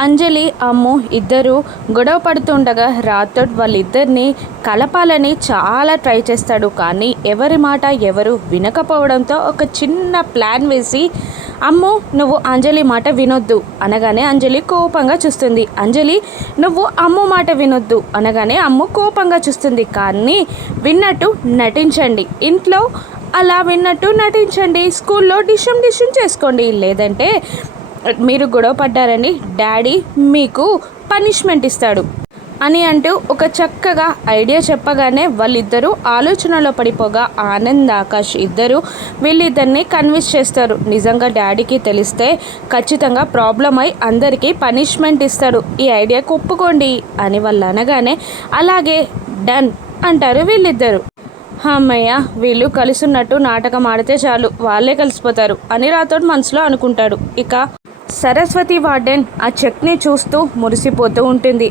అంజలి అమ్ము ఇద్దరు గొడవ పడుతుండగా రాథోడ్ వాళ్ళిద్దరిని కలపాలని చాలా ట్రై చేస్తాడు కానీ ఎవరి మాట ఎవరు వినకపోవడంతో ఒక చిన్న ప్లాన్ వేసి అమ్ము నువ్వు అంజలి మాట వినొద్దు అనగానే అంజలి కోపంగా చూస్తుంది. అంజలి నువ్వు అమ్ము మాట వినొద్దు అనగానే అమ్ము కోపంగా చూస్తుంది. కానీ విన్నట్టు నటించండి. ఇంట్లో అలా విన్నట్టు నటించండి. స్కూల్లో డిషం డిషం చేసుకోండి. లేదంటే మీరు గొడవ పడ్డారని డాడీ మీకు పనిష్మెంట్ ఇస్తాడు. అని అంటూ ఒక చక్కగా ఐడియా చెప్పగానే వాళ్ళిద్దరూ ఆలోచనలో పడిపోగా ఆనంద్ ఆకాష్ ఇద్దరు వీళ్ళిద్దరిని కన్విన్స్ చేస్తారు. నిజంగా డాడీకి తెలిస్తే ఖచ్చితంగా ప్రాబ్లం అయి అందరికీ పనిష్మెంట్ ఇస్తాడు. ఈ ఐడియా ఒప్పుకోండి అని వాళ్ళు అనగానే అలాగే డన్ అంటారు వీళ్ళిద్దరు. అమ్మయ్య వీళ్ళు కలిసున్నట్టు నాటకం ఆడితే చాలు వాళ్ళే కలిసిపోతారు అని రాతోడు మనసులో అనుకుంటాడు. ఇక సరస్వతి వార్డెన్ ఆ చెక్ని చూస్తూ మురిసిపోతూ ఉంటుంది.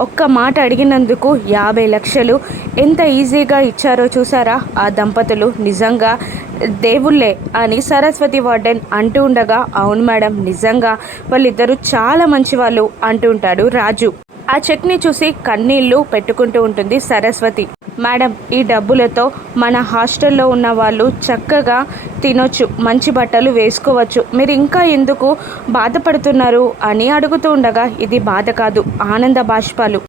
ఒక్క మాట అడిగినందుకు యాభై లక్షలు. ఎంత ఈజీగా ఇచ్చారో చూసారా? ఆ దంపతులు నిజంగా దేవుళ్ళే అని సరస్వతి వార్డెన్ అంటూ ఉండగా అవును మేడం నిజంగా వాళ్ళిద్దరూ చాలా మంచి వాళ్ళు అంటూ ఉంటాడు రాజు. ఆ చెక్ని చూసి కన్నీళ్ళు పెట్టుకుంటూ ఉంటుంది సరస్వతి. మేడం ఈ డబ్బులతో మన హాస్టల్లో ఉన్న వాళ్ళు చక్కగా తినొచ్చు మంచి బట్టలు వేసుకోవచ్చు. మీరు ఇంకా ఎందుకు బాధపడుతున్నారు? అని అడుగుతూ ఉండగా ఇది బాధ కాదు ఆనంద బాష్పాలు.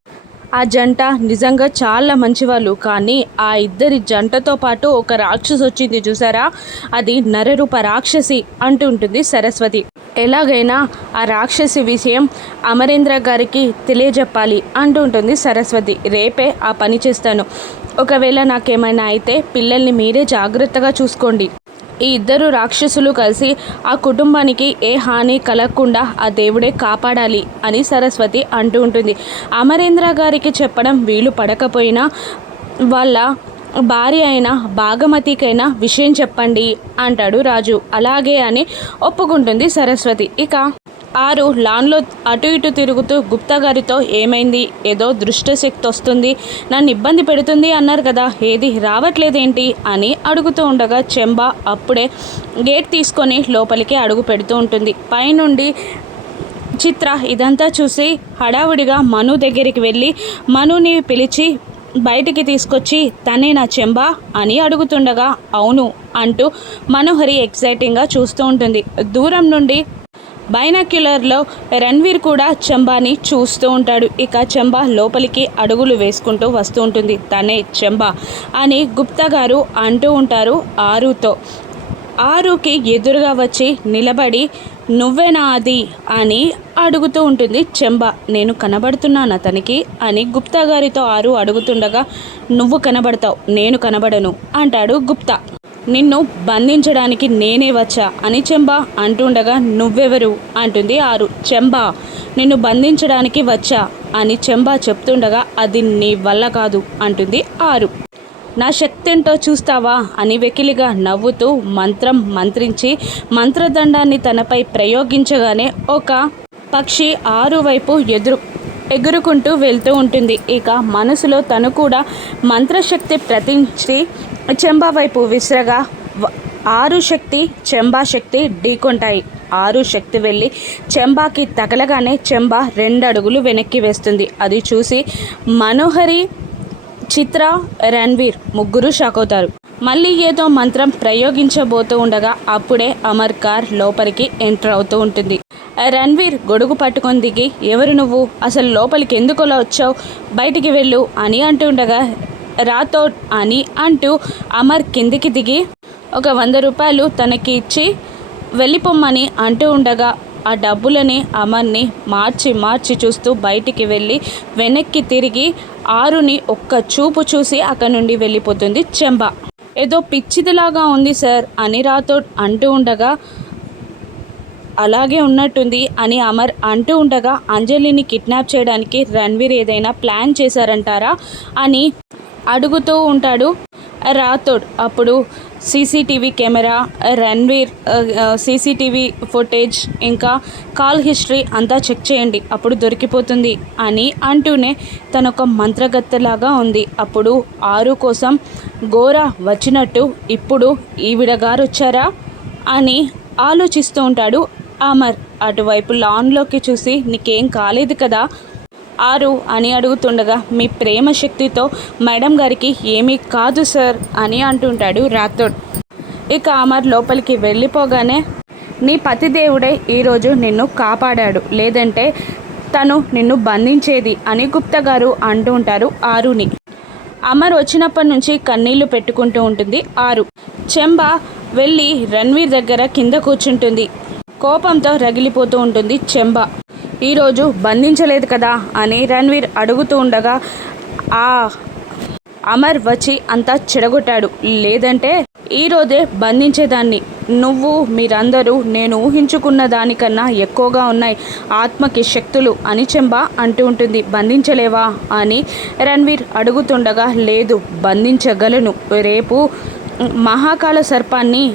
ఆ జంట నిజంగా చాలా మంచివాళ్ళు కానీ ఆ ఇద్దరి జంటతో పాటు ఒక రాక్షసి వచ్చింది చూసారా? అది నరరూప రాక్షసి అంటుంటుంది సరస్వతి. ఎలాగైనా ఆ రాక్షసి విషయం అమరేంద్ర గారికి తెలియజెప్పాలి అంటుంటుంది సరస్వతి. రేపే ఆ పని చేస్తాను. ఒకవేళ నాకేమైనా అయితే పిల్లల్ని మీరే జాగ్రత్తగా చూసుకోండి. ఈ ఇద్దరు రాక్షసులు కలిసి ఆ కుటుంబానికి ఏ హాని కలగకుండా ఆ దేవుడే కాపాడాలి అని సరస్వతి అంటూ ఉంటుంది. అమరేంద్ర గారికి చెప్పడం వీలు పడకపోయినా వాళ్ళ భార్య అయినా భాగమతికైనా విషయం చెప్పండి అంటాడు రాజు. అలాగే అని ఒప్పుకుంటుంది సరస్వతి. ఇక ఆరు లాన్లో అటు ఇటు తిరుగుతూ గుప్తా గారితో ఏమైంది? ఏదో దృష్టశక్తి వస్తుంది. నన్ను ఇబ్బంది పెడుతుంది అన్నారు కదా ఏది రావట్లేదేంటి? అని అడుగుతూ ఉండగా చెంబ అప్పుడే గేట్ తీసుకొని లోపలికి అడుగు పెడుతూ ఉంటుంది. పైనుండి చిత్ర ఇదంతా చూసి హడావుడిగా మను దగ్గరికి వెళ్ళి మనుని పిలిచి బయటికి తీసుకొచ్చి తనే నా చెంబా అని అడుగుతుండగా అవును అంటూ మనోహరి ఎక్సైటింగ్గా చూస్తూ ఉంటుంది. దూరం నుండి బైనాక్యులర్లో రణ్వీర్ కూడా చెంబాని చూస్తూ ఉంటాడు. ఇక చెంబా లోపలికి అడుగులు వేసుకుంటూ వస్తూ ఉంటుంది. తనే చెంబా అని గుప్తా గారు అంటూ ఉంటారు ఆరుతో. ఆరుకి ఎదురుగా వచ్చి నిలబడి నువ్వేనా అది? అని అడుగుతూ ఉంటుంది చెంబ. నేను కనబడుతున్నాను అతనికి అని గుప్తా గారితో ఆరు అడుగుతుండగా నువ్వు కనబడతావు నేను కనబడను అంటాడు గుప్తా. నిన్ను బంధించడానికి నేనే వచ్చా అని చెంబా అంటుండగా నువ్వెవరు? అంటుంది ఆరు. చెంబా నిన్ను బంధించడానికి వచ్చా అని చెంబా చెప్తుండగా అది నీ వల్ల కాదు అంటుంది ఆరు. నా శక్తి ఏంటో చూస్తావా? అని వెకిలిగా నవ్వుతూ మంత్రం మంత్రించి మంత్రదండాన్ని తనపై ప్రయోగించగానే ఒక పక్షి ఆరు వైపు ఎదురు ఎగురుకుంటూ వెళ్తూ ఉంటుంది. ఇక మనసులో తను కూడా మంత్రశక్తి ప్రతించి చెంబా వైపు విసిరగా ఆరు శక్తి చెంబా శక్తి ఢీకొంటాయి. ఆరు శక్తి వెళ్ళి చెంబాకి తగలగానే చెంబా రెండు అడుగులు వెనక్కి వేస్తుంది. అది చూసి మనోహరి చిత్ర రణ్వీర్ ముగ్గురు షాక్ అవుతారు. మళ్ళీ ఏదో మంత్రం ప్రయోగించబోతూ ఉండగా అప్పుడే అమర్ కార్ లోపలికి ఎంటర్ అవుతూ ఉంటుంది. రణ్వీర్ గొడుగు పట్టుకొని దిగి ఎవరు నువ్వు? అసలు లోపలికి ఎందుకు అలా వచ్చావు? బయటికి వెళ్ళు అని అంటుండగా రాతో అని అంటూ అమర్ కిందికి దిగి ఒక వంద రూపాయలు తనకి ఇచ్చి వెళ్ళిపోమ్మని అంటూ ఉండగా ఆ డబ్బులని అమర్ని మార్చి మార్చి చూస్తూ బయటికి వెళ్ళి వెనక్కి తిరిగి ఆరుని ఒక్క చూపు చూసి అక్కడి నుండి వెళ్ళిపోతుంది చెంబ. ఏదో పిచ్చిదిలాగా ఉంది సార్ అని రాతో అంటూ ఉండగా అలాగే ఉన్నట్టుంది అని అమర్ అంటూ ఉండగా అంజలిని కిడ్నాప్ చేయడానికి రణ్వీర్ ఏదైనా ప్లాన్ చేశారంటారా? అని అడుగుతూ ఉంటాడు. రాథోడ్ అప్పుడు CCTV camera Ranveer CCTV footage ఇంకా కాల్ హిస్టరీ అంతా చెక్ చేయండి అప్పుడు దొరికిపోతుంది అని అంటూనే తన ఒక మంత్రగత్తెలాగా ఉంది. అప్పుడు ఆరు కోసం గోర వచ్చినట్టు ఇప్పుడు ఈవిడ గారు వచ్చారా అని ఆలోచిస్తూ ఉంటాడు అమర్. అటువైపు లాన్లోకి చూసి నీకేం కాలేదు కదా ఆరు అని అడుగుతుండగా మీ ప్రేమ శక్తితో మేడం గారికి ఏమీ కాదు సార్ అని అంటుంటాడు రాథోడ్. ఇక అమర్ లోపలికి వెళ్ళిపోగానే నీ పతిదేవుడే ఈరోజు నిన్ను కాపాడాడు. లేదంటే తను నిన్ను బంధించేది అని గుప్తా గారు అంటూ ఉంటారు ఆరుని. అమర్ వచ్చినప్పటి నుంచి కన్నీళ్ళు పెట్టుకుంటూ ఉంటుంది ఆరు. చెంబ వెళ్ళి రణ్వీర్ దగ్గర కింద కూర్చుంటుంది. కోపంతో రగిలిపోతూ ఉంటుంది చెంబ. ఈరోజు బంధించలేదు కదా అని రణ్వీర్ అడుగుతూ ఉండగా ఆ అమర్ వచ్చి అంతా చెడగొట్టాడు. లేదంటే ఈరోజే బంధించేదాన్ని. నువ్వు మీరందరూ నేను ఊహించుకున్న దానికన్నా ఎక్కువగా ఉన్నాయి ఆత్మకి శక్తులు అని చెంబ అంటూ ఉంటుంది. బంధించలేవా అని రణ్వీర్ అడుగుతుండగా లేదు బంధించగలను. రేపు మహాకాల సర్పాన్ని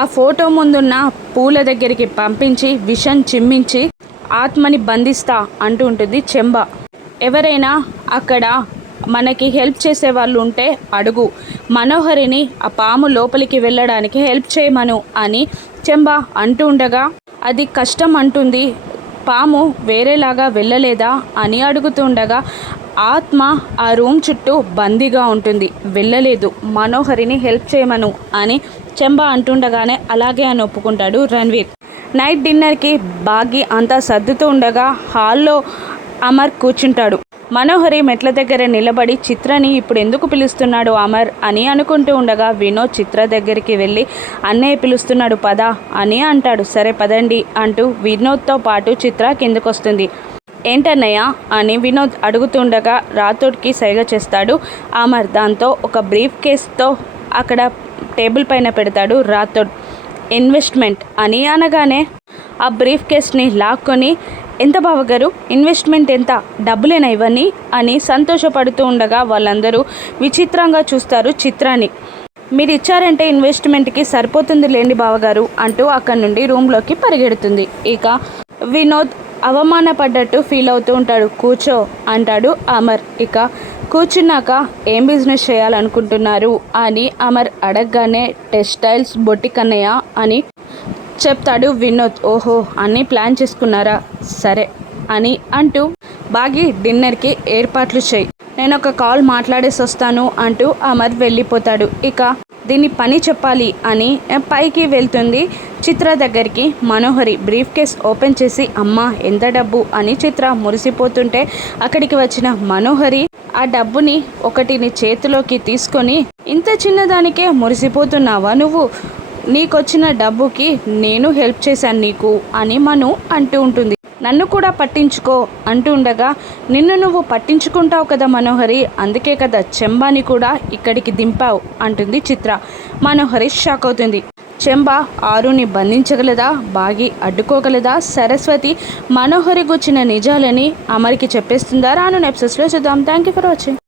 ఆ ఫోటో ముందున్న పూల దగ్గరికి పంపించి విషం చిమ్మించి ఆత్మని బంధిస్తా అంటూ ఉంటుంది చెంబ. ఎవరైనా అక్కడ మనకి హెల్ప్ చేసే వాళ్ళు ఉంటే అడుగు. మనోహరిని ఆ పాము లోపలికి వెళ్ళడానికి హెల్ప్ చేయమను అని చెంబ అంటూ ఉండగా అది కష్టం అంటుంది. పాము వేరేలాగా వెళ్ళలేదా అని అడుగుతుండగా ఆత్మ ఆ రూమ్ చుట్టూ బందీగా ఉంటుంది. వెళ్ళలేదు. మనోహరిని హెల్ప్ చేయమను అని చెంబ అంటుండగానే అలాగే అని ఒప్పుకుంటాడు రణ్వీర్. నైట్ డిన్నర్కి బాగి అంతా సర్దుతూ ఉండగా హాల్లో అమర్ కూర్చుంటాడు. మనోహరి మెట్ల దగ్గర నిలబడి చిత్రని ఇప్పుడు ఎందుకు పిలుస్తున్నాడు అమర్ అని అనుకుంటూ ఉండగా వినోద్ చిత్ర దగ్గరికి వెళ్ళి అన్నయ్య పిలుస్తున్నాడు పద అని అంటాడు. సరే పదండి అంటూ వినోద్తో పాటు చిత్ర కిందకొస్తుంది. ఏంటన్నయ్య అని వినోద్ అడుగుతుండగా రాథోడ్కి సైగ చేస్తాడు. అమర్ దాంతో ఒక బ్రీఫ్ కేస్తో అక్కడ టేబుల్ పైన పెడతాడు రాథోడ్. ఇన్వెస్ట్మెంట్ అని అనగానే ఆ బ్రీఫ్ కేస్ని లాక్కొని ఎంత బావగారు ఇన్వెస్ట్మెంట్ ఎంత? డబ్బులేనా ఇవన్నీ? అని సంతోషపడుతూ ఉండగా వాళ్ళందరూ విచిత్రంగా చూస్తారు చిత్రాన్ని. మీరు ఇచ్చారంటే ఇన్వెస్ట్మెంట్కి సరిపోతుంది లేండి బావగారు అంటూ అక్కడి నుండి రూమ్లోకి పరిగెడుతుంది. ఇక వినోద్ అవమానపడ్డట్టు ఫీల్ అవుతూ ఉంటాడు. కూర్చో అంటాడు అమర్. ఇక కూర్చున్నాక ఏం బిజినెస్ చేయాలనుకుంటున్నారు అని అమర్ అడగగానే టెక్స్టైల్స్ బొట్టికన్నయ్య అని చెప్తాడు వినోద్. ఓహో అన్నీ ప్లాన్ చేసుకున్నారా? సరే అని అంటూ బాగి డిన్నర్కి ఏర్పాట్లు చేయి. నేను ఒక కాల్ మాట్లాడేసి వస్తాను అంటూ అమర్ వెళ్ళిపోతాడు. ఇక దీని పని చెప్పాలి అని పైకి వెళ్తుంది. చిత్ర దగ్గరికి మనోహరి బ్రీఫ్ కేస్ ఓపెన్ చేసి అమ్మ ఎంత డబ్బు? అని చిత్ర మురిసిపోతుంటే అక్కడికి వచ్చిన మనోహరి ఆ డబ్బుని ఒకటిని చేతిలోకి తీసుకొని ఇంత చిన్నదానికే మురిసిపోతున్నావా నువ్వు? నీకొచ్చిన డబ్బుకి నేను హెల్ప్ చేశాను నీకు అని మను అంటూ ఉంటుంది. నన్ను కూడా పట్టించుకో అంటూ ఉండగా నిన్ను నువ్వు పట్టించుకుంటావు కదా మనోహరి అందుకే కదా చెంబాని కూడా ఇక్కడికి దింపావు అంటుంది చిత్ర. మనోహరి షాక్ అవుతుంది. చెంబ ఆరుని బంధించగలదా? బాగి అడ్డుకోగలదా? సరస్వతి మనోహరి గుచ్చిన నిజాలని అమరికి చెప్పేస్తుందా? రాను నెప్సెస్లో చూద్దాం. Thank you for watching